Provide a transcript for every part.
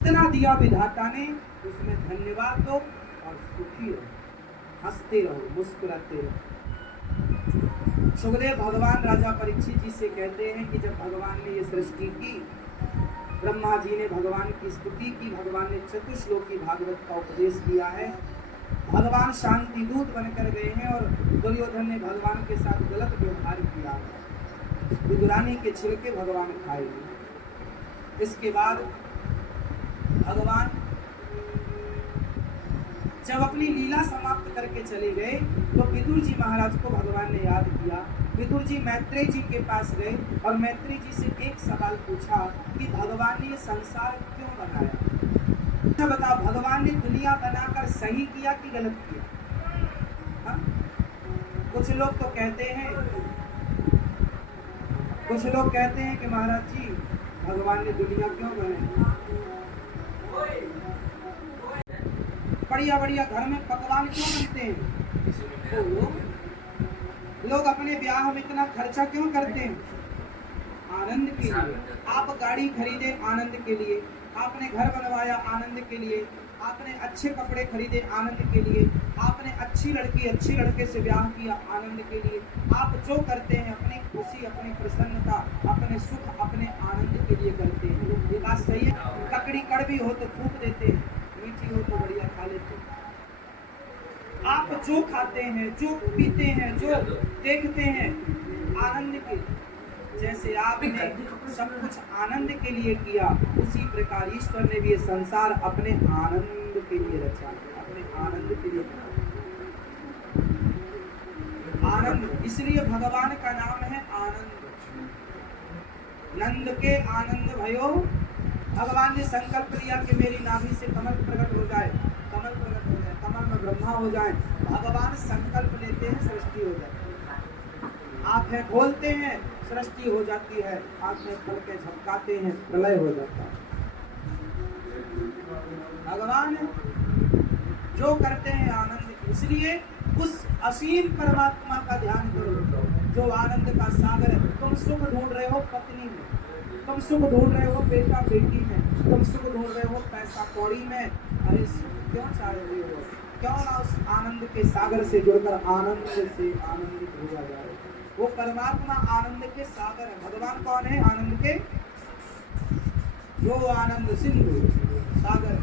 इतना दिया विधाता ने, उसमें धन्यवाद दो और सुखी रहो, हंसते रहो, मुस्कुराते रहो। सुखदेव भगवान राजा परीक्षित जी से कहते हैं कि जब भगवान ने ये सृष्टि की, ब्रह्मा जी ने भगवान की स्तुति की, भगवान ने चतुश्लोकी भागवत का उपदेश दिया है, भगवान शांति दूत बनकर गए हैं और दुर्योधन ने भगवान के साथ गलत व्यवहार किया है, विदुरानी के छिलके भगवान खाएंगे। इसके बाद भगवान जब अपनी लीला समाप्त करके चले गए तो विदुर जी महाराज को भगवान ने याद किया। विदुर जी मैत्रेय जी के पास गए और मैत्रेय जी से एक सवाल पूछा कि भगवान ने ये संसार क्यों बनाया। अच्छा बताओ, भगवान ने दुनिया बनाकर सही किया कि गलत किया? हा? कुछ लोग कहते हैं कि महाराज जी भगवान ने दुनिया क्यों बनाई, बढ़िया बढ़िया घर में पकवान क्यों बनते हैं, तो लोग अपने ब्याह में इतना खर्चा क्यों करते हैं? आनंद के लिए। आप गाड़ी खरीदे आनंद के लिए, आपने घर बनवाया आनंद के लिए, आपने अच्छे कपड़े खरीदे आनंद के लिए, आपने अच्छी लड़की अच्छे लड़के से ब्याह किया आनंद के लिए। आप जो करते हैं अपनी खुशी, अपनी प्रसन्नता, अपने सुख, अपने आनंद के लिए करते हैं। ये बात सही है। ककड़ी कड़वी हो तो थूक देते हैं, मीठी हो तो बढ़िया खा लेते हैं। आप जो खाते हैं, जो पीते हैं, जो देखते हैं आनंद के लिए, जैसे आपने सब कुछ आनंद के लिए किया, उसी प्रकार ईश्वर ने भी ये संसार अपने आनंद के लिए रचा, अपने आनंद के लिए आनंद। इसलिए भगवान का नाम है आनंद। नंद के आनंद भयो, भगवान ने संकल्प लिया कि मेरी नाभि से कमल प्रकट हो जाए, कमल प्रकट हो जाए, कमल में ब्रह्मा हो जाए। भगवान संकल्प लेते हैं, सृष्टि हो जाती है। आंखें खोलते हैं, सृष्टि हो जाती है, आंखें खोल के झपकाते हैं, प्रलय हो जाता है। भगवान जो करते हैं आनंद। इसलिए उस असीम परमात्मा का ध्यान करो जो आनंद का सागर है। तुम सुख ढूंढ रहे हो पत्नी में, तुम सुख ढूंढ रहे हो बेटा बेटी में, तुम सुख ढूंढ रहे हो पैसा कौड़ी में। अरे सुख क्यों चाह रहे हो? क्यों ना उस आनंद के सागर से जुड़कर आनंद से आनंदित हो जाए। वो परमात्मा आनंद के सागर है। भगवान कौन है? आनंद के, जो आनंद सिंधु सागर।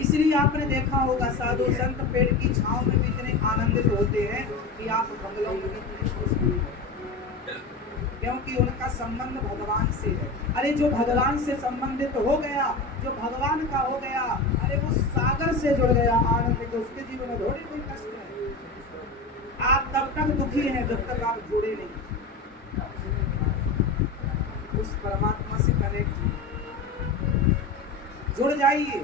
इसलिए आपने देखा होगा साधु संत पेड़ की छांव में भी इतने आनंदित होते हैं कि आप बंगलों में भी खुश नहीं होते, क्योंकि उनका संबंध भगवान से है। अरे जो भगवान से संबंधित हो गया, जो भगवान का हो गया, अरे वो सागर से जुड़ गया आनंद के, उसके जीवन में थोड़ी कोई कष्ट है। आप तब तक दुखी हैं जब तक आप जुड़े नहीं उस परमात्मा से। कनेक्ट जुड़ जाइए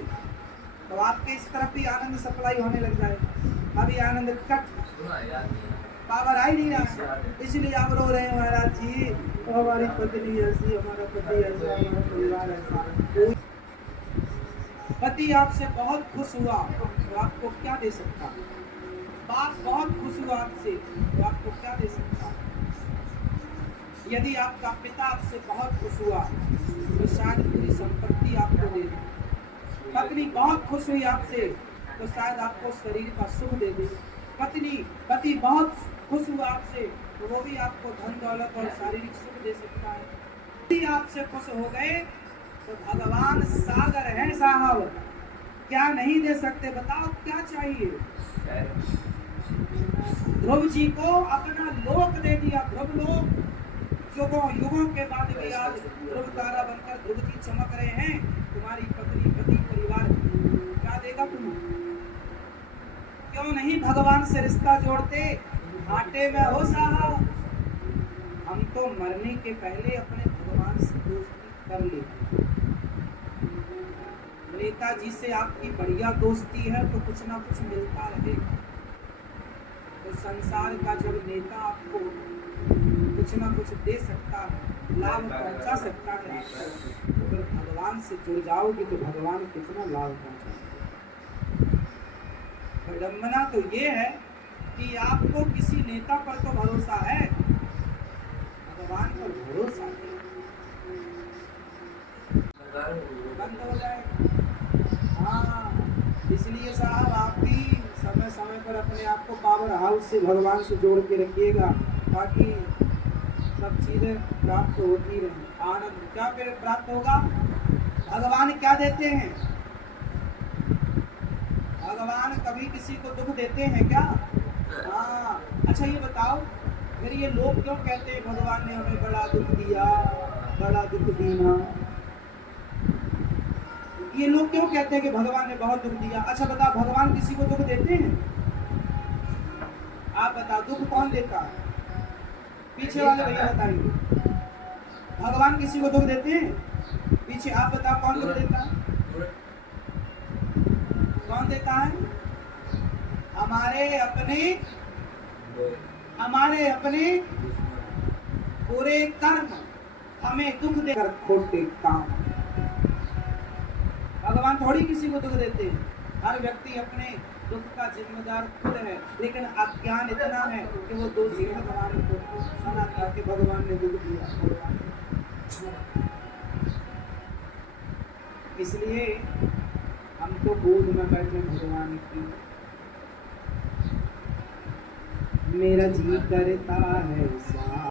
तो आपके इस तरफ भी आनंद सप्लाई होने लग जाएगा। अभी आनंद कट, पावर आई नहीं रहा, इसलिए आप रो रहे हैं महाराज जी, तो हमारी पत्नी ऐसी, हमारा पति ऐसा, हमारा परिवार ऐसा। पति आपसे बहुत खुश हुआ तो आपको क्या दे सकता? बाप बहुत खुश हुआ आपसे तो आपको क्या दे सकता? यदि आपका पिता आपसे बहुत खुश हुआ तो शायद पूरी संपत्ति आपको दे दे। पत्नी बहुत खुश हुई आपसे तो शायद आपको शरीर का सुख दे दे। पति बहुत खुश हुआ आपसे तो वो भी आपको धन दौलत और शारीरिक सुख दे सकता है। यदि आपसे खुश हो गए तो भगवान सागर है साहब, क्या नहीं दे सकते? बताओ क्या चाहिए? ध्रुव जी को अपना लोक दे दिया, ध्रुव लोक। युगों के बाद भी आज ध्रुव तारा बनकर ध्रुव जी चमक रहे हैं। तुम्हारी पत्नी, पति, परिवार क्या देगा तुम्हें? क्यों नहीं भगवान से रिश्ता जोड़ते? घाटे में हो साहब। हम तो मरने के पहले अपने भगवान से दोस्ती कर लेते। नेताजी से आपकी बढ़िया दोस्ती है तो कुछ ना कुछ मिलता रहेगा। तो संसार का जब नेता आपको कुछ ना कुछ दे सकता है, लाभ पहुंचा सकता है, तो अगर भगवान से जुड़ जाओगे तो भगवान कितना लाभ पहुंचाएगा। विडंबना तो ये है कि आपको किसी नेता पर तो भरोसा है, भगवान पर भरोसा है। बंद हो जाएगा। हाँ, इसलिए साहब आप भी समय समय पर अपने आप को पावर हाउस से भगवान से जोड़ के रखिएगा, ताकि सब चीजें प्राप्त होती रहें। आनंद क्या फिर प्राप्त होगा? भगवान क्या देते हैं? भगवान कभी किसी को दुख देते हैं क्या? हाँ। अच्छा ये बताओ, फिर ये लोग क्यों कहते हैं भगवान ने हमें बड़ा दुख दिया, बड़ा दुख दिया? ये लोग क्यों कहते हैं कि भगवान ने बहुत दुख दिया? अच्छा बताओ, भगवान किसी को दुख देते हैं? आप बताओ, दुख कौन देता है? पीछे वाले भैया बताइए, भगवान किसी को दुख देते हैं? पीछे आप बताओ, कौन दुख देता है? कौन देता है? हमारे अपने बुरे कर्म हमें दुख देकर खोटे काम। भगवान थोड़ी किसी को दुख देते हैं। हर व्यक्ति अपने दुख का जिम्मेदार खुद है, लेकिन अज्ञान इतना है कि वो दोषी भगवान को मना करके भगवान ने दुख दिया। इसलिए हम तो गोद में बैठे भगवान की, मेरा जी करता है